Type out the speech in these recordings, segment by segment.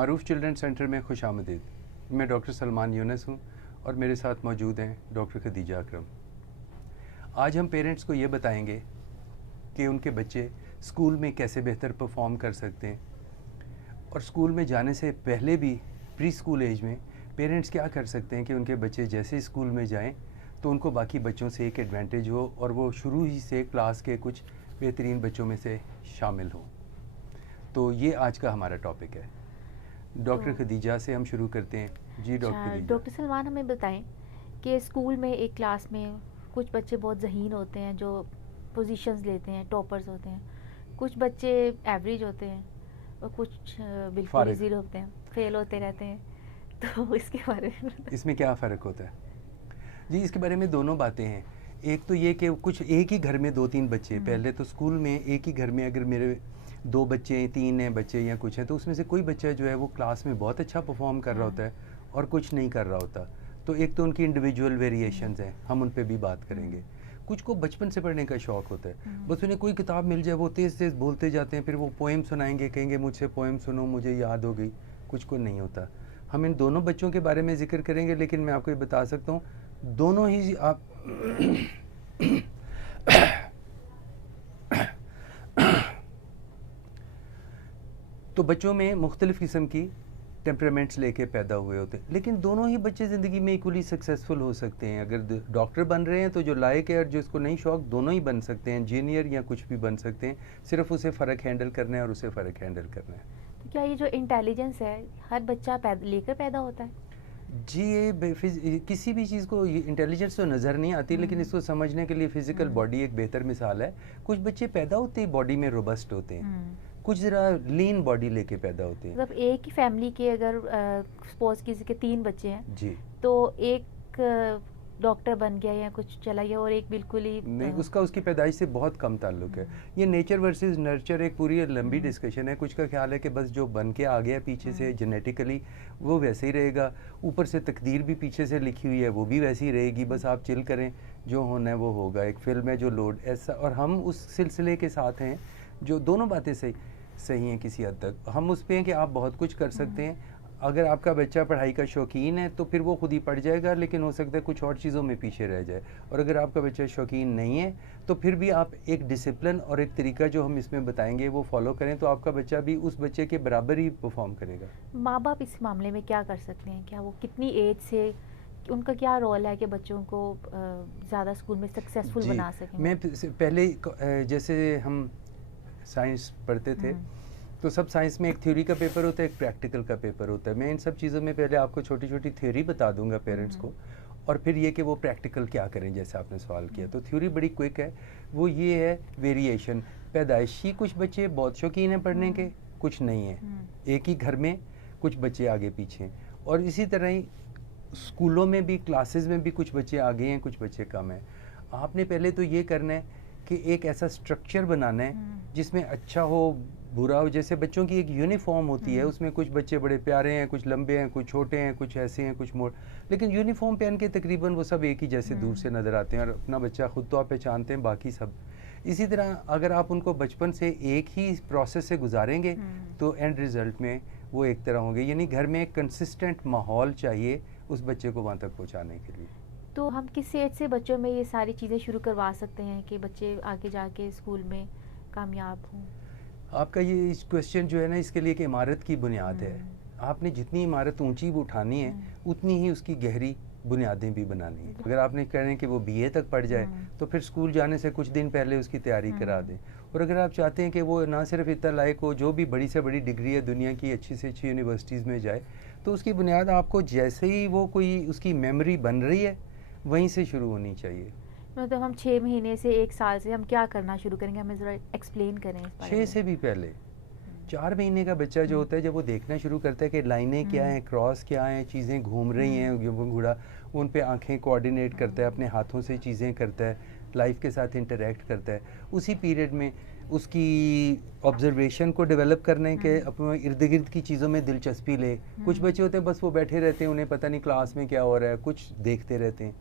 मारूफ children centre में खुश आमदीद। मैं डॉक्टर सलमान यूनुस हूँ और मेरे साथ मौजूद हैं डॉक्टर खदीजा अकरम। आज हम पेरेंट्स को ये बताएंगे कि उनके बच्चे स्कूल में कैसे बेहतर परफॉर्म कर सकते हैं और स्कूल में जाने से पहले भी प्री स्कूल एज में पेरेंट्स क्या कर सकते हैं कि उनके बच्चे जैसे ही स्कूल में जाएं तो उनको बाकी बच्चों से एक एडवांटेज हो और वो शुरू ही से क्लास के कुछ बेहतरीन बच्चों में से शामिल हों। तो ये आज का हमारा टॉपिक है। डॉक्टर खदीजा से हम शुरू करते हैं। जी डॉक्टर सलमान, हमें बताएं कि स्कूल में एक क्लास में कुछ बच्चे बहुत ज़हीन होते हैं जो पोजीशंस लेते हैं, टॉपर्स होते हैं, कुछ बच्चे एवरेज होते हैं और कुछ बिल्कुल ही ज़ीरो होते हैं, फेल होते रहते हैं। तो इसके बारे में इसमें क्या फ़र्क होता है? जी, इसके बारे में दोनों बातें हैं। एक तो ये कि कुछ एक ही घर में 2-3 बच्चे, पहले तो स्कूल में एक ही घर में अगर मेरे 2 बच्चे हैं, 3 हैं बच्चे या कुछ हैं, तो उसमें से कोई बच्चा जो है वो क्लास में बहुत अच्छा परफॉर्म कर रहा होता है और कुछ नहीं कर रहा होता। तो एक तो उनकी इंडिविजुअल वेरिएशंस हैं, हम उन पे भी बात करेंगे। कुछ को बचपन से पढ़ने का शौक़ होता है, बस उन्हें कोई किताब मिल जाए वो तेज़ तेज़ बोलते जाते हैं, फिर वो पोएम सुनाएंगे, कहेंगे मुझसे पोएम सुनो, मुझे याद हो गई। कुछ को नहीं होता। हम इन दोनों बच्चों के बारे में जिक्र करेंगे, लेकिन मैं आपको ये बता सकता हूँ दोनों ही आप तो बच्चों में मुख्तलिफ़ किस्म की टेम्परामेंट्स लेके पैदा हुए होते हैं, लेकिन दोनों ही बच्चे ज़िंदगी में इक्वली सक्सेसफुल हो सकते हैं। अगर डॉक्टर बन रहे हैं तो जो लायक है और जिसको नहीं शौक, दोनों ही बन सकते हैं, इंजीनियर या कुछ भी बन सकते हैं। सिर्फ उसे फ़र्क हैंडल करना है और उसे फ़र्क हैंडल करना है। तो क्या ये जो इंटेलिजेंस है हर बच्चा लेकर पैदा होता है? जी, ये किसी भी चीज़ को इंटेलिजेंस तो नज़र नहीं आती, लेकिन इसको समझने के लिए फ़िज़िकल बॉडी एक बेहतर मिसाल है। कुछ बच्चे पैदा होते ही बॉडी में रोबस्ट होते हैं, कुछ ज़रा लीन बॉडी लेके पैदा होते हैं। मतलब एक ही फैमिली के अगर सपोज किसी के 3 बच्चे हैं जी, तो एक डॉक्टर बन गया या कुछ चला गया और एक बिल्कुल ही नहीं, उसका उसकी पैदाइश से बहुत कम ताल्लुक है। ये नेचर वर्सेस नर्चर एक पूरी लंबी डिस्कशन है। कुछ का ख्याल है कि बस जो बन के आ गया पीछे से जेनेटिकली वो वैसे ही रहेगा, ऊपर से तकदीर भी पीछे से लिखी हुई है वो भी वैसी ही रहेगी, बस आप चिल करें, जो होना है वो होगा। एक फिल्म है जो लोड ऐसा, और हम उस सिलसिले के साथ हैं जो दोनों बातें सही हैं किसी हद तक। हम उस पे हैं कि आप बहुत कुछ कर सकते हैं। अगर आपका बच्चा पढ़ाई का शौकीन है तो फिर वो खुद ही पढ़ जाएगा, लेकिन हो सकता है कुछ और चीज़ों में पीछे रह जाए। और अगर आपका बच्चा शौकीन नहीं है तो फिर भी आप एक डिसिप्लिन और एक तरीका जो हम इसमें बताएंगे वो फॉलो करें तो आपका बच्चा भी उस बच्चे के बराबर ही परफॉर्म करेगा। माँ बाप इस मामले में क्या कर सकते हैं? क्या वो कितनी एज से उनका क्या रोल है कि बच्चों को ज़्यादा स्कूल में सक्सेसफुल बना सकें? मैं पहले जैसे हम साइंस पढ़ते थे तो सब साइंस में एक थ्योरी का पेपर होता है, एक प्रैक्टिकल का पेपर होता है। मैं इन सब चीज़ों में पहले आपको छोटी छोटी थ्योरी बता दूंगा पेरेंट्स को, और फिर ये कि वो प्रैक्टिकल क्या करें, जैसे आपने सवाल किया। तो थ्योरी बड़ी क्विक है, वो ये है वेरिएशन। पैदाइशी कुछ बच्चे बहुत शौकीन हैं पढ़ने के, कुछ नहीं है। एक ही घर में कुछ बच्चे आगे पीछे हैं, और इसी तरह ही स्कूलों में भी, क्लासेस में भी कुछ बच्चे आगे हैं, कुछ बच्चे कम हैं। आपने पहले तो ये करना है कि एक ऐसा स्ट्रक्चर बनाना है जिसमें अच्छा हो बुरा हो। जैसे बच्चों की एक यूनिफॉर्म होती है, उसमें कुछ बच्चे बड़े प्यारे हैं, कुछ लंबे हैं, कुछ छोटे हैं, कुछ ऐसे हैं, कुछ मोड़, लेकिन यूनिफॉर्म पहन के तकरीबन वो सब एक ही जैसे दूर से नज़र आते हैं और अपना बच्चा खुद तो आप पहचानते हैं, बाकी सब। इसी तरह अगर आप उनको बचपन से एक ही प्रोसेस से गुजारेंगे तो एंड रिज़ल्ट में वो एक तरह होंगे। यानी घर में एक कंसिस्टेंट माहौल चाहिए उस बच्चे को वहाँ तक पहुँचाने के लिए। तो हम किस एज से बच्चों में ये सारी चीज़ें शुरू करवा सकते हैं कि बच्चे आगे जाके स्कूल में कामयाब हों? आपका ये क्वेश्चन जो है ना, इसके लिए एक इमारत की बुनियाद है। आपने जितनी इमारत ऊंची उठानी है उतनी ही उसकी गहरी बुनियादें भी बनानी है। अगर आपने कहना है कि वो बीए तक पढ़ जाए तो फिर स्कूल जाने से कुछ दिन पहले उसकी तैयारी करा दें। और अगर आप चाहते हैं कि वो ना सिर्फ इतना लायक हो, जो भी बड़ी से बड़ी डिग्री है दुनिया की, अच्छी से अच्छी यूनिवर्सिटीज़ में जाए, तो उसकी बुनियाद आपको जैसे ही वो कोई उसकी मेमोरी बन रही है वहीं से शुरू होनी चाहिए। मतलब हम 6 महीने से 1 साल से हम क्या करना शुरू करेंगे, हमें ज़रा एक्सप्लेन करें इस बारे में। 6 से भी पहले 4 महीने का बच्चा जो होता है, जब वो देखना शुरू करता है कि लाइनें क्या हैं, क्रॉस क्या हैं, चीज़ें घूम रही हैं, घोड़ा उन पे आंखें कोऑर्डिनेट करता है, अपने हाथों से चीज़ें करता है, लाइफ के साथ इंटरेक्ट करता है, उसी पीरियड में उसकी ऑब्जर्वेशन को डेवलप करने के, अपने इर्द गिर्द की चीज़ों में दिलचस्पी ले। कुछ बच्चे होते हैं बस वो बैठे रहते हैं, उन्हें पता नहीं क्लास में क्या हो रहा है, कुछ देखते रहते हैं,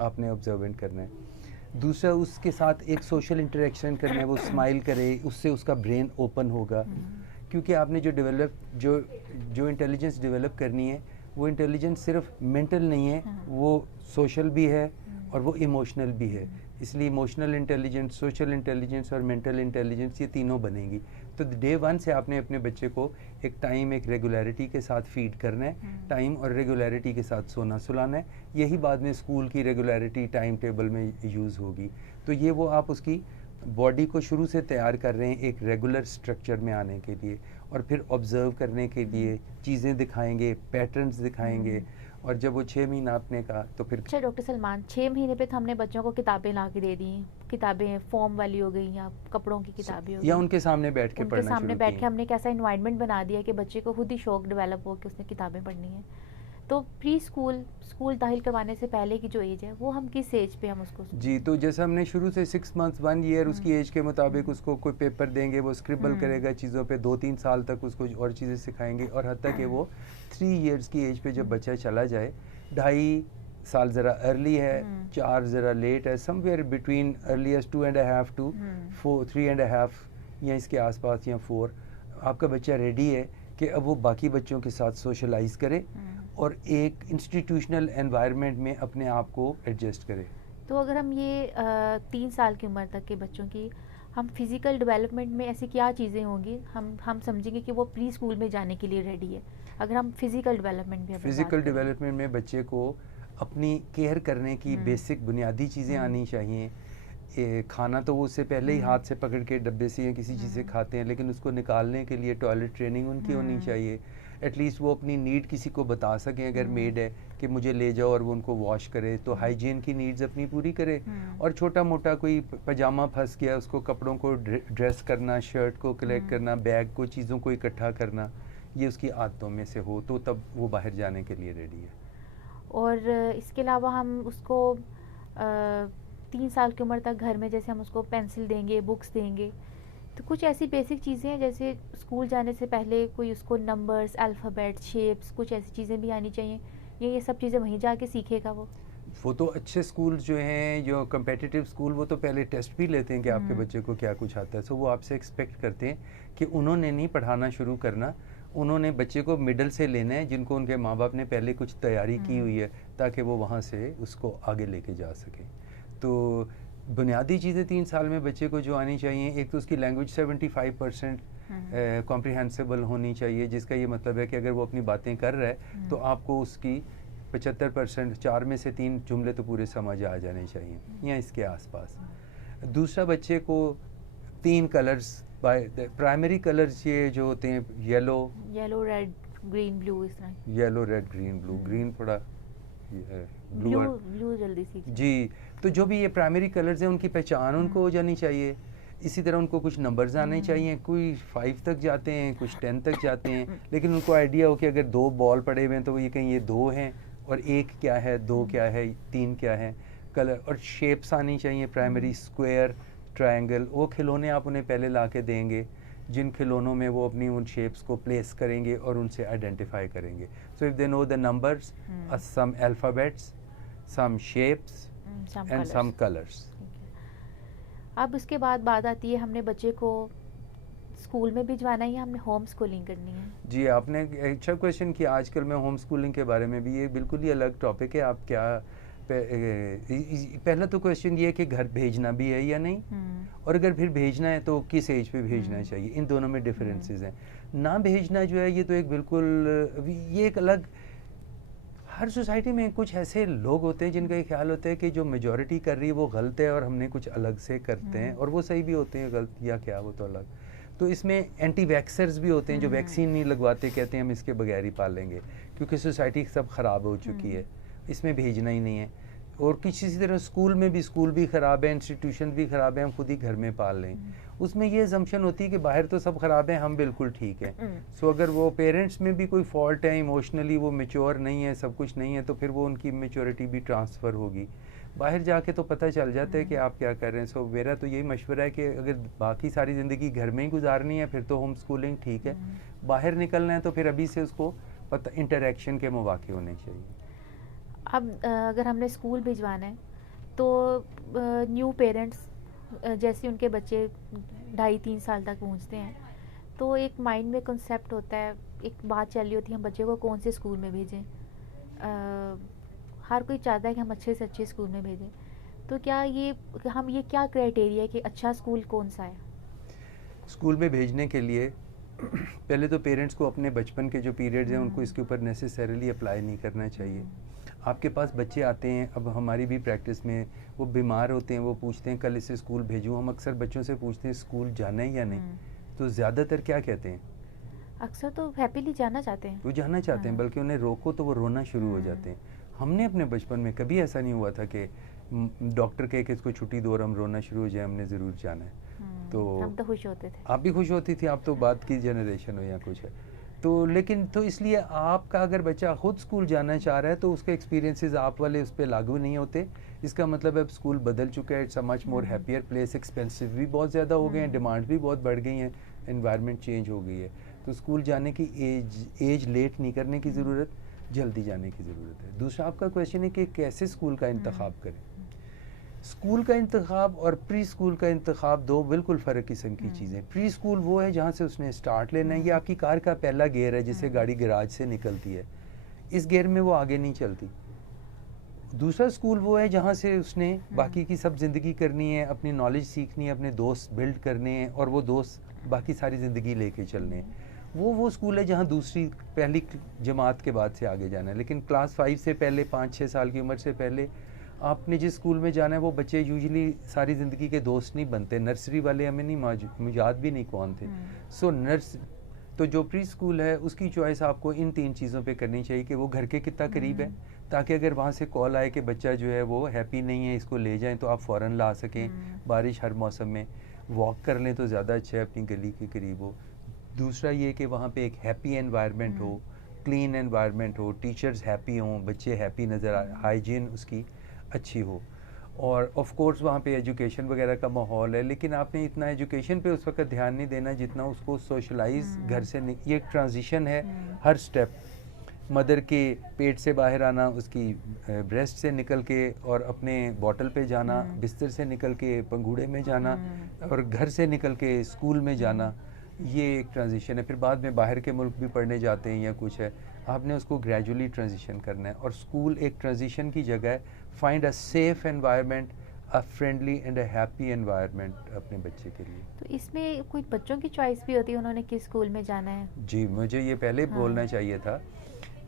आपने ऑब्जर्वेंट करना है। दूसरा, उसके साथ एक सोशल इंटरेक्शन करना है, वो स्माइल करे, उससे उसका ब्रेन ओपन होगा क्योंकि आपने जो इंटेलिजेंस डेवलप करनी है, वो इंटेलिजेंस सिर्फ मेंटल नहीं है, वो सोशल भी है और वो इमोशनल भी है। इसलिए इमोशनल इंटेलिजेंस, सोशल इंटेलिजेंस और मेंटल इंटेलिजेंस, ये तीनों बनेंगी। तो डे 1 से आपने अपने बच्चे को एक टाइम, एक रेगुलरिटी के साथ फीड करना है, टाइम और रेगुलरिटी के साथ सोना सुलाना है। यही बाद में स्कूल की रेगुलरिटी टाइम टेबल में यूज़ होगी। तो ये वो आप उसकी बॉडी को शुरू से तैयार कर रहे हैं एक रेगुलर स्ट्रक्चर में आने के लिए, और फिर ऑब्ज़र्व करने के लिए चीज़ें दिखाएंगे, पैटर्न्स दिखाएंगे। और जब वो 6 महीना आपने कहा तो फिर अच्छा डॉक्टर सलमान, 6 महीने पे तो हमने बच्चों को किताबें ला के दे दी, किताबें फॉर्म वाली हो गई या कपड़ों की किताबें हो गई, या उनके सामने बैठ के उनके पढ़ना सामने शुरू बैठ के किया। हमने कैसा इन्वायरमेंट बना दिया कि बच्चे को खुद ही शौक डेवलप हो कि उसने किताबें पढ़नी है। तो प्री स्कूल दाखिल करवाने से पहले की जो एज है वो हम किस एज पे हम उसको जी, तो जैसे हमने शुरू से 6 मंथ्स 1 ईयर उसकी एज के मुताबिक उसको कोई पेपर देंगे, वो स्क्रिबल करेगा चीज़ों पे, 2-3 साल तक उसको और चीज़ें सिखाएंगे, और हत्ता कि वो 3 इयर्स की एज पे जब बच्चा चला जाए, 2.5 साल ज़रा अर्ली है, 4 ज़रा लेट है, समवेयर बिटवीन अर्लीस्ट 2.5 टू 3.5 या इसके आसपास या 4, आपका बच्चा रेडी है कि अब वो बाकी बच्चों के साथ सोशलाइज करे और एक इंस्टीट्यूशनल एनवायरनमेंट में अपने आप को एडजस्ट करे। तो अगर हम ये 3 साल की उम्र तक के बच्चों की हम फिज़िकल डेवलपमेंट में ऐसी क्या चीज़ें होंगी हम समझेंगे कि वो प्री स्कूल में जाने के लिए रेडी है, अगर हम फिज़िकल डेवलपमेंट में फिज़िकल डेवलपमेंट में बच्चे को अपनी केयर करने की बेसिक बुनियादी चीज़ें आनी चाहिए। खाना तो वो उससे पहले ही हाथ से पकड़ के डब्बे से या किसी चीज़ से खाते हैं, लेकिन उसको निकालने के लिए टॉयलेट ट्रेनिंग उनकी होनी चाहिए। एटलीस्ट वो अपनी नीड किसी को बता सकें, अगर मेड है कि मुझे ले जाओ और वो उनको वॉश करे, तो हाइजीन की नीड्स अपनी पूरी करे। और छोटा मोटा कोई पजामा फंस गया, उसको कपड़ों को ड्रेस करना, शर्ट को कलेक्ट करना, बैग को, चीज़ों को इकट्ठा करना, ये उसकी आदतों में से हो, तो तब वो बाहर जाने के लिए रेडी है। और इसके अलावा हम उसको 3 साल की उम्र तक घर में जैसे हम उसको पेंसिल देंगे, बुक्स देंगे, तो कुछ ऐसी बेसिक चीज़ें हैं जैसे स्कूल जाने से पहले कोई उसको नंबर्स, अल्फ़ाबेट, शेप्स, कुछ ऐसी चीज़ें भी आनी चाहिए, ये सब चीज़ें वहीं जाके सीखेगा वो तो अच्छे स्कूल जो हैं, जो कम्पिटिटिव स्कूल, वो तो पहले टेस्ट भी लेते हैं कि आपके बच्चे को क्या कुछ आता है। सो वो आपसे एक्सपेक्ट करते हैं कि उन्होंने नहीं पढ़ाना शुरू करना, उन्होंने बच्चे को मिडल से लेना है, जिनको उनके माँ बाप ने पहले कुछ तैयारी की हुई है, ताकि वो वहाँ से उसको आगे लेके जा सकें। तो बुनियादी चीज़ें 3 साल में बच्चे को जो आनी चाहिए, एक तो उसकी लैंग्वेज 75% कॉम्प्रिहेंसिबल होनी चाहिए, जिसका ये मतलब है कि अगर वो अपनी बातें कर रहा है तो आपको उसकी 75%, 4 में से 3 जुमले तो पूरे समझ आ जाने चाहिए या इसके आसपास। दूसरा, बच्चे को 3 कलर्स, प्राइमरी कलर्स ये जो होते हैं, येलो, रेड, ग्रीन, ब्लू, इस तरह। Yellow, red, green, blue. Green थोड़ा ब्लू जल्दी सीख जी। तो जो भी ये प्राइमरी कलर्स हैं, उनकी पहचान उनको हो जानी चाहिए। इसी तरह उनको कुछ नंबर्स आने चाहिए, कोई 5 तक जाते हैं, कुछ 10 तक जाते हैं, लेकिन उनको आइडिया हो कि अगर 2 बॉल पड़े हुए हैं तो ये कहीं ये 2 हैं और 1 क्या है, 2 क्या है, 3 क्या है। कलर और शेप्स आनी चाहिए, प्राइमरी, स्क्वायर, ट्रायंगल। वो खिलौने आप उन्हें पहले ला के देंगे, जिन खिलौनों में वो अपनी उन शेप्स को प्लेस करेंगे और उनसे आइडेंटिफाई करेंगे। So if they know the numbers, some alphabets, some shapes and some colours. अब उसके बाद बात आती है, हमने बच्चे को स्कूल में भिजवाना है या हमने होम स्कूलिंग करनी है? जी, आपने अच्छा क्वेश्चन किया। आजकल मैं होम स्कूलिंग के बारे में भी, ये बिल्कुल ही अलग टॉपिक है। आप क्या पहला तो क्वेश्चन ये है कि घर भेजना भी है या नहीं, और अगर फिर भेजना है तो किस एज पे भेजना चाहिए। इन दोनों में डिफरेंसेस हैं। ना भेजना जो है, ये तो एक बिल्कुल, ये एक अलग, हर सोसाइटी में कुछ ऐसे लोग होते हैं जिनका ये ख्याल होता है कि जो मेजॉरिटी कर रही है वो गलत है और हमने कुछ अलग से करते हैं, और वो सही भी होते हैं, गलत या क्या, वो तो अलग। तो इसमें एंटी वैक्सर्स भी होते हैं जो वैक्सीन नहीं लगवाते, कहते हैं हम इसके बगैर ही पालेंगे क्योंकि सोसाइटी सब ख़राब हो चुकी है, इसमें भेजना ही नहीं है। और किसी तरह स्कूल भी ख़राब है, इंस्टीट्यूशन भी ख़राब है, हम खुद ही घर में पाल लें। उसमें ये असम्पशन होती है कि बाहर तो सब ख़राब है, हम बिल्कुल ठीक है। सो अगर वो पेरेंट्स में भी कोई फॉल्ट है, इमोशनली वो मैच्योर नहीं है, सब कुछ नहीं है, तो फिर वो उनकी मैच्योरिटी भी ट्रांसफ़र होगी। बाहर जाके तो पता चल जाता है कि आप क्या कर रहे हैं। सो मेरा तो यही मशवरा है कि अगर बाकी सारी ज़िंदगी घर में ही गुजारनी है फिर तो होम स्कूलिंग ठीक है। बाहर निकलना है तो फिर अभी से उसको पता, इंटरेक्शन के मौके होने चाहिए। अब अगर हमने स्कूल भिजवाना है तो न्यू पेरेंट्स जैसे उनके बच्चे 2.5-3 साल तक पहुंचते हैं, तो एक माइंड में कंसेप्ट होता है, एक बात चल रही होती है हम बच्चे को कौन से स्कूल में भेजें। हर कोई चाहता है कि हम अच्छे से अच्छे स्कूल में भेजें। तो क्या ये क्या क्राइटेरिया है कि अच्छा स्कूल कौन सा है? स्कूल में भेजने के लिए पहले तो पेरेंट्स को अपने बचपन के जो पीरियड्स हैं उनको इसके ऊपर नेसेसरीली अप्लाई नहीं करना चाहिए। आपके पास बच्चे आते हैं, अब हमारी भी प्रैक्टिस में वो बीमार होते हैं, वो पूछते हैं कल इसे स्कूल भेजूँ। हम अक्सर बच्चों से पूछते हैं स्कूल जाना है या नहीं, तो ज़्यादातर क्या कहते हैं? अक्सर तो हैप्पीली जाना चाहते हैं। वो जाना चाहते हैं, बल्कि उन्हें रोको तो वो रोना शुरू हो जाते हैं। हमने अपने बचपन में कभी ऐसा नहीं हुआ था कि डॉक्टर कहे कि इसको छुट्टी दो और हम रोना शुरू हो जाए, हमने ज़रूर जाना है। तो हम तो खुश होते थे। आप भी खुश होती थी, आप तो बात की जनरेशन हो या कुछ है तो। लेकिन तो इसलिए आपका अगर बच्चा खुद स्कूल जाना चाह रहा है तो उसके एक्सपीरियंसेस आप वाले उस पर लागू नहीं होते। इसका मतलब अब स्कूल बदल चुका है, it's a much more happier place. Expensive भी बहुत ज़्यादा हो गए हैं, डिमांड भी बहुत बढ़ गई हैं, एनवायरनमेंट चेंज हो गई है। तो स्कूल जाने की एज लेट नहीं करने की ज़रूरत, जल्दी जाने की ज़रूरत है। दूसरा आपका क्वेश्चन है कि कैसे स्कूल का इंतखाब करें। स्कूल का इंतखाब और प्री स्कूल का इंतखाब दो बिल्कुल फ़र्क किस्म की चीज़ें। प्री स्कूल वो है जहाँ से उसने स्टार्ट लेना है, ये आपकी कार का पहला गियर है जिससे गाड़ी गैराज से निकलती है, इस गियर में वो आगे नहीं चलती। दूसरा स्कूल वो है जहाँ से उसने बाकी की सब ज़िंदगी करनी है, अपनी नॉलेज सीखनी है, अपने दोस्त बिल्ड करने हैं और वो दोस्त बाकी सारी ज़िंदगी लेके चलने हैं। वो स्कूल है जहाँ दूसरी पहली जमात के बाद से आगे जाना है। लेकिन क्लास 5 से पहले, 5-6 साल की उम्र से पहले आपने जिस स्कूल में जाना है वो बच्चे यूजुअली सारी ज़िंदगी के दोस्त नहीं बनते। नर्सरी वाले हमें नहीं मुझे याद भी नहीं कौन थे। तो जो प्री स्कूल है उसकी चॉइस आपको इन 3 चीज़ों पे करनी चाहिए कि वो घर के कितना करीब है, ताकि अगर वहाँ से कॉल आए कि बच्चा जो है वो हैप्पी नहीं है, इसको ले जाएं, तो आप फ़ौरन ला सकें। बारिश हर मौसम में वॉक कर लें तो ज़्यादा अच्छा है, अपनी गली के करीब हो। दूसरा ये कि वहाँ पे एक हैप्पी एनवायरनमेंट हो, क्लीन एनवायरनमेंट हो, टीचर्स हैप्पी हों, बच्चे हैप्पी नज़र आए, हाइजीन उसकी अच्छी हो। और ऑफ कोर्स वहाँ पे एजुकेशन वगैरह का माहौल है, लेकिन आपने इतना एजुकेशन पे उस वक्त ध्यान नहीं देना जितना उसको सोशलाइज घर से ये एक ट्रांजिशन है। हर स्टेप मदर के पेट से बाहर आना, उसकी ब्रेस्ट से निकल के और अपने बॉटल पे जाना, बिस्तर से निकल के पंगूड़े में जाना और घर से निकल के स्कूल में जाना, ये एक ट्रांजिशन है। फिर बाद में बाहर के मुल्क भी पढ़ने जाते हैं या कुछ है, आपने उसको ग्रेजुअली ट्रांजिशन करना है। और स्कूल एक ट्रांजिशन की जगह है। Find a safe environment, a friendly and a happy environment अपने बच्चे के लिए। तो इसमें कोई बच्चों की चॉइस भी होती है उन्होंने किस स्कूल में जाना है? जी, मुझे ये पहले बोलना चाहिए था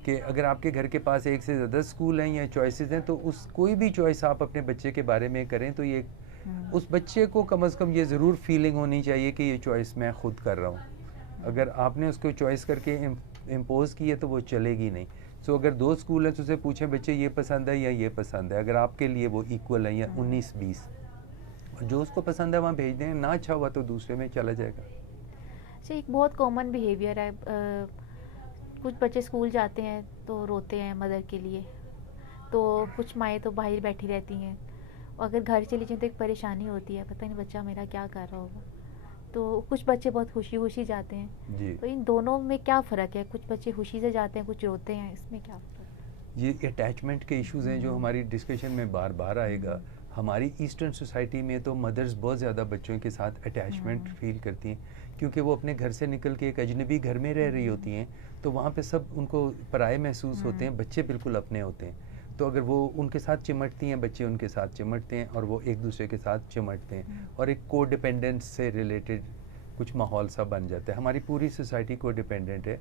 कि अगर आपके घर के पास एक से ज़्यादा स्कूल हैं या चॉइसेस हैं तो उस कोई भी चॉइस आप अपने बच्चे के बारे में करें तो ये उस बच्चे को कम से कम ये ज़रूर फीलिंग होनी चाहिए कि ये चॉइस मैं खुद कर रहा हूँ। अगर आपने उसको चॉइस करके इम्पोज की है तो वो चलेगी नहीं। सो अगर 2 स्कूल हैं तो उसे पूछें बच्चे ये पसंद है या ये पसंद है, अगर आपके लिए वो इक्वल है या 19-20, जो उसको पसंद है वहाँ भेज दें, ना अच्छा हुआ तो दूसरे में चला जाएगा। अच्छा, एक बहुत कॉमन बिहेवियर है, कुछ बच्चे स्कूल जाते हैं तो रोते हैं मदर के लिए, तो कुछ माएँ तो बाहर बैठी रहती हैं, और अगर घर चली जाए तो एक परेशानी होती है, पता नहीं बच्चा मेरा क्या कर रहा होगा। तो कुछ बच्चे बहुत खुशी खुशी जाते हैं जी, तो इन दोनों में क्या फ़र्क है? कुछ बच्चे खुशी से जाते हैं, कुछ रोते हैं, इसमें क्या फ़र्क है? ये अटैचमेंट के इश्यूज़ हैं जो हमारी डिस्कशन में बार बार आएगा। हमारी ईस्टर्न सोसाइटी में तो मदर्स बहुत ज़्यादा बच्चों के साथ अटैचमेंट फील करती हैं, क्योंकि वो अपने घर से निकल के एक अजनबी घर में रह रही होती हैं, तो वहाँ पे सब उनको पराये महसूस होते हैं, बच्चे बिल्कुल अपने होते हैं। तो अगर वो उनके साथ चिमटती हैं, बच्चे उनके साथ चिमटते हैं और वो एक दूसरे के साथ चिमटते हैं, और एक को डिपेंडेंस से रिलेटेड कुछ माहौल सा बन जाता है। हमारी पूरी सोसाइटी को डिपेंडेंट है,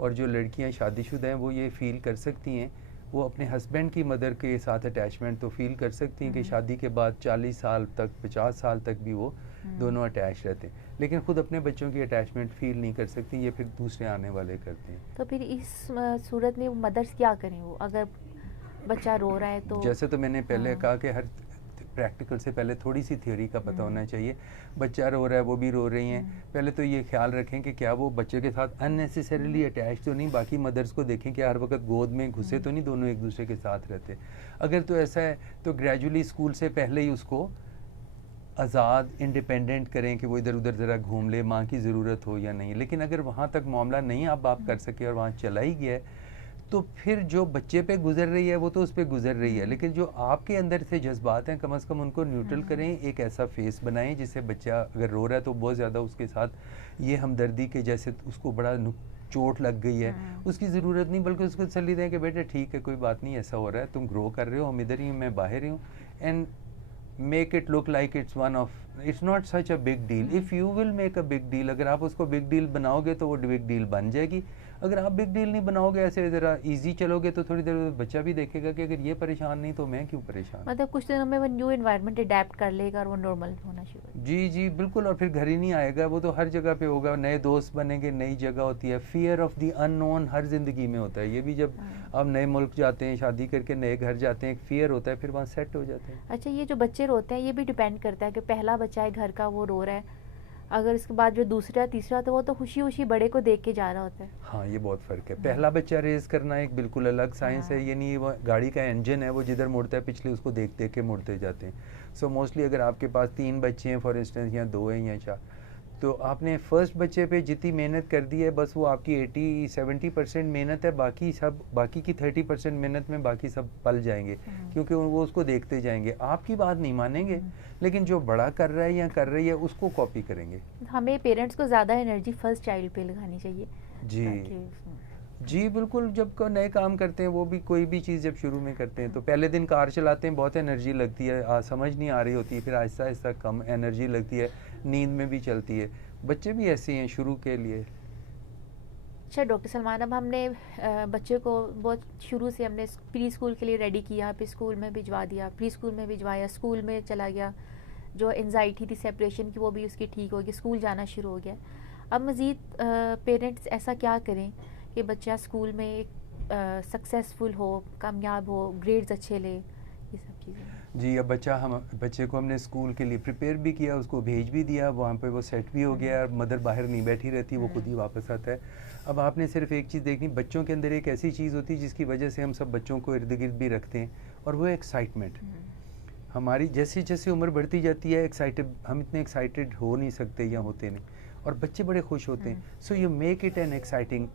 और जो लड़कियाँ शादीशुदा हैं वो ये फ़ील कर सकती हैं, वो अपने हस्बैंड की मदर के साथ अटैचमेंट तो फील कर सकती हैं कि शादी के बाद 40 साल तक, 50 साल तक भी वो दोनों अटैच रहते हैं, लेकिन खुद अपने बच्चों की अटैचमेंट फील नहीं कर सकती, ये फिर दूसरे आने वाले करते हैं। तो फिर इस सूरत में मदर्स क्या करें? वो अगर बच्चा रो रहा है तो जैसे तो मैंने पहले कहा कि हर प्रैक्टिकल से पहले थोड़ी सी थ्योरी का पता होना चाहिए। बच्चा रो रहा है, वो भी रो रही हैं, पहले तो ये ख्याल रखें कि क्या वो बच्चे के साथ अननेसेसरीली अटैच तो नहीं। बाकी मदर्स को देखें कि हर वक्त गोद में घुसे तो नहीं, दोनों एक दूसरे के साथ रहते। अगर तो ऐसा है तो ग्रेजुअली स्कूल से पहले ही उसको आज़ाद इंडिपेंडेंट करें कि वो इधर उधर ज़रा घूम ले, माँ की ज़रूरत हो या नहीं। लेकिन अगर वहाँ तक मामला नहीं आप बाप कर सके और वहाँ चला ही गया है, तो फिर जो बच्चे पे गुजर रही है वो तो उस पे गुजर रही है, लेकिन जो आपके अंदर से जज्बात हैं कम से कम उनको न्यूट्रल करें, एक ऐसा फेस बनाएं जिससे बच्चा अगर रो रहा है तो बहुत ज़्यादा उसके साथ ये हमदर्दी के जैसे उसको बड़ा चोट लग गई है उसकी ज़रूरत नहीं, बल्कि उसको तसल्ली दें कि बेटा ठीक है कोई बात नहीं, ऐसा हो रहा है, तुम ग्रो कर रहे हो, हम इधर ही हैं, मैं बाहर ही हूँ, and make it look like it's one of, it's not such a big deal. If you will make a big deal, अगर आप उसको बिग डील बनाओगे तो वो बिग डील बन जाएगी। अगर आप बिग डील नहीं बनाओगे, ऐसे ज़रा इजी चलोगे, तो थोड़ी देर बच्चा भी देखेगा कि अगर ये परेशान नहीं तो मैं क्यों परेशान। मतलब कुछ दिनों में वो न्यू एनवायरनमेंट अडेप्ट कर लेगा और वो नॉर्मल होना शुरू हो जी जी बिल्कुल, और फिर घर ही नहीं आएगा, वो तो हर जगह पे होगा, नए दोस्त बनेंगे, नई जगह होती है, फियर ऑफ द अननोन हर ज़िंदगी में होता है। ये भी जब आप नए मुल्क जाते हैं, शादी करके नए घर जाते हैं, एक फियर होता है, फिर वहाँ सेट हो जाते हैं। अच्छा, ये जो बच्चे रोते हैं ये भी डिपेंड करता है कि पहला बच्चा है घर का, वो रो रहा है, अगर इसके बाद जो दूसरा तीसरा, तो वो तो खुशी खुशी बड़े को देख के जा रहा होता है। हाँ ये बहुत फ़र्क है, पहला बच्चा रेज करना एक बिल्कुल अलग साइंस है, ये नहीं वो गाड़ी का इंजन है, वो जिधर मुड़ता है पिछले उसको देख देख के मुड़ते जाते हैं। सो मोस्टली अगर आपके पास 3 बच्चे हैं फॉर इंस्टेंस, या 2 हैं या 4, तो आपने फर्स्ट बच्चे पे जितनी मेहनत कर दी है बस वो आपकी 80-70% मेहनत है, बाकी की 30% मेहनत में बाकी सब पल जाएंगे, क्योंकि वो उसको देखते जाएंगे, आपकी बात नहीं मानेंगे, लेकिन जो बड़ा कर रहा है या कर रही है उसको कॉपी करेंगे। हमें पेरेंट्स को ज़्यादा एनर्जी फर्स्ट चाइल्ड पे लगानी चाहिए। जी जी बिल्कुल, जब को नए काम करते हैं, वो भी कोई भी चीज़ जब शुरू में करते हैं तो पहले दिन कार चलाते हैं बहुत एनर्जी लगती है, समझ नहीं आ रही होती है, फिर आहिस्ता आहिस्ता कम एनर्जी लगती है, नींद में भी चलती है, बच्चे भी ऐसे हैं शुरू के लिए। अच्छा डॉक्टर सलमान, अब हमने बच्चे को बहुत शुरू से हमने प्री स्कूल के लिए रेडी किया, फिर स्कूल में भिजवा दिया, प्री स्कूल में भिजवाया, स्कूल में चला गया, जो एनजाइटी थी सेपरेशन की वो भी उसकी ठीक हो गई, स्कूल जाना शुरू हो गया। अब मज़ीद पेरेंट्स ऐसा क्या करें कि बच्चा स्कूल में एक सक्सेसफुल हो, कामयाब हो, ग्रेड्स अच्छे ले, ये सब चीज़ें। जी, अब बच्चे को हमने स्कूल के लिए प्रिपेयर भी किया, उसको भेज भी दिया, वहाँ पे वो सेट भी हो गया, मदर बाहर नहीं बैठी रहती, वो खुद ही वापस आता है। अब आपने सिर्फ एक चीज़ देखनी, बच्चों के अंदर एक ऐसी चीज़ होती है जिसकी वजह से हम सब बच्चों को इर्द गिर्द भी रखते हैं, और वो एक्साइटमेंट। हमारी जैसे जैसे उम्र बढ़ती जाती है, हम इतने एक्साइटेड हो नहीं सकते या होते नहीं, और बच्चे बड़े खुश होते हैं। So you make it an exciting.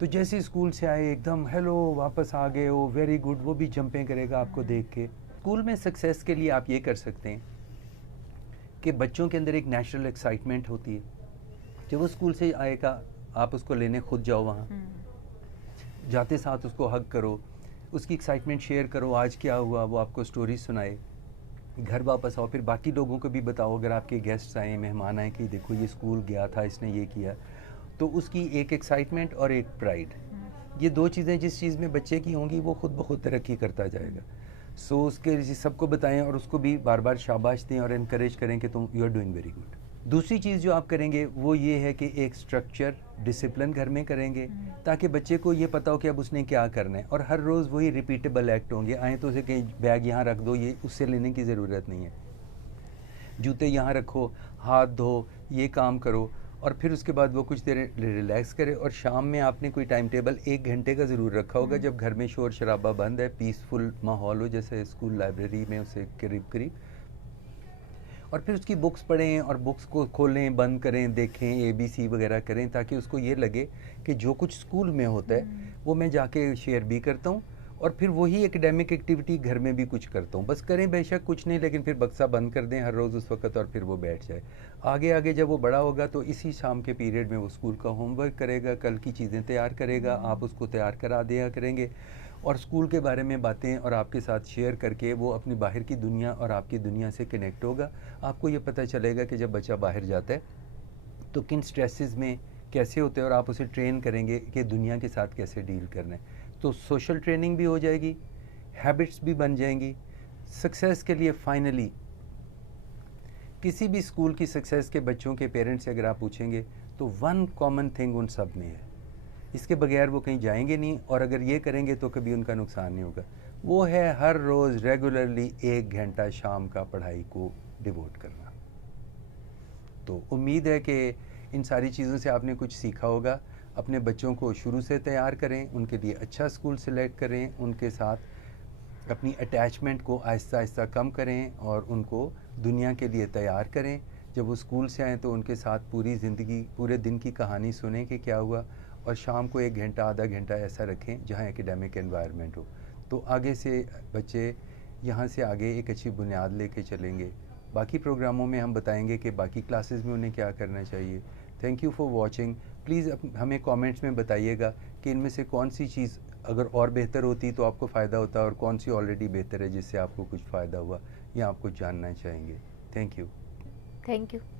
तो जैसे स्कूल से आए एकदम हेलो वापस आ गए हो, वेरी गुड, वो भी जंपें करेगा आपको देख के। स्कूल में सक्सेस के लिए आप ये कर सकते हैं कि बच्चों के अंदर एक नेचुरल एक्साइटमेंट होती है, जब वो स्कूल से आएगा आप उसको लेने खुद जाओ, वहाँ जाते साथ उसको हग करो, उसकी एक्साइटमेंट शेयर करो, आज क्या हुआ, वो आपको स्टोरी सुनाए, घर वापस आओ, फिर बाकी लोगों को भी बताओ, अगर आपके गेस्ट्स आए, मेहमान आए, कि देखो ये स्कूल गया था, इसने ये किया, तो उसकी एक एक्साइटमेंट और एक प्राइड, ये दो चीज़ें जिस चीज़ में बच्चे की होंगी वो खुद ब खुद तरक्की करता जाएगा। सो उसके सबको बताएं और उसको भी बार बार शाबाश दें और इनकरेज करें कि तुम you are doing very good. दूसरी चीज़ जो आप करेंगे वो ये है कि एक स्ट्रक्चर डिसिप्लिन घर में करेंगे, ताकि बच्चे को ये पता हो कि अब उसने क्या करना है, और हर रोज़ वही रिपीटेबल एक्ट होंगे। आए तो उसे कहीं बैग यहाँ रख दो, ये उससे लेने की ज़रूरत नहीं है, जूते यहाँ रखो, हाथ धो, ये काम करो, और फिर उसके बाद वो कुछ देर रिलैक्स करे। और शाम में आपने कोई टाइम टेबल 1 घंटे का ज़रूर रखा होगा, जब घर में शोर शराबा बंद है, पीसफुल माहौल हो, जैसे स्कूल लाइब्रेरी में उसे करीब करीब, और फिर उसकी बुक्स पढ़ें और बुक्स को खोलें, बंद करें, देखें, ABC वगैरह करें, ताकि उसको ये लगे कि जो कुछ स्कूल में होता है वो मैं जाके शेयर भी करता हूँ, और फिर वही एकेडमिक एक्टिविटी घर में भी कुछ करता हूँ। बस करें बेशक कुछ नहीं, लेकिन फिर बक्सा बंद कर दें हर रोज़ उस वक्त, और फिर वो बैठ जाए। आगे आगे जब वो बड़ा होगा तो इसी शाम के पीरियड में वो स्कूल का होमवर्क करेगा, कल की चीज़ें तैयार करेगा, आप उसको तैयार करा दिया करेंगे, और स्कूल के बारे में बातें और आपके साथ शेयर करके वो अपनी बाहर की दुनिया और आपकी दुनिया से कनेक्ट होगा। आपको ये पता चलेगा कि जब बच्चा बाहर जाता है तो किन स्ट्रेसेस में कैसे होते हैं, और आप उसे ट्रेन करेंगे कि दुनिया के साथ कैसे डील करना है। तो सोशल ट्रेनिंग भी हो जाएगी, हैबिट्स भी बन जाएंगी। सक्सेस के लिए फाइनली किसी भी स्कूल की सक्सेस के बच्चों के पेरेंट्स से अगर आप पूछेंगे तो वन कॉमन थिंग उन सब में है, इसके बगैर वो कहीं जाएंगे नहीं, और अगर ये करेंगे तो कभी उनका नुकसान नहीं होगा, वो है हर रोज़ रेगुलरली 1 घंटा शाम का पढ़ाई को डिवोट करना। तो उम्मीद है कि इन सारी चीज़ों से आपने कुछ सीखा होगा। अपने बच्चों को शुरू से तैयार करें, उनके लिए अच्छा स्कूल सेलेक्ट करें, उनके साथ अपनी अटैचमेंट को आहिस्ता आहिस्ता कम करें, और उनको दुनिया के लिए तैयार करें। जब वो स्कूल से आएँ तो उनके साथ पूरी ज़िंदगी, पूरे दिन की कहानी सुनें कि क्या हुआ, और शाम को 1 घंटा आधा घंटा ऐसा रखें जहाँ एकेडमिक एनवायरनमेंट हो। तो आगे से बच्चे यहाँ से आगे एक अच्छी बुनियाद लेके चलेंगे। बाकी प्रोग्रामों में हम बताएंगे कि बाकी क्लासेस में उन्हें क्या करना चाहिए। Thank you for watching. Please हमें कमेंट्स में बताइएगा कि इनमें से कौन सी चीज़ अगर और बेहतर होती तो आपको फ़ायदा होता और कौन सी ऑलरेडी बेहतर है जिससे आपको कुछ फ़ायदा हुआ या आप कुछ जानना चाहेंगे। Thank you. Thank you.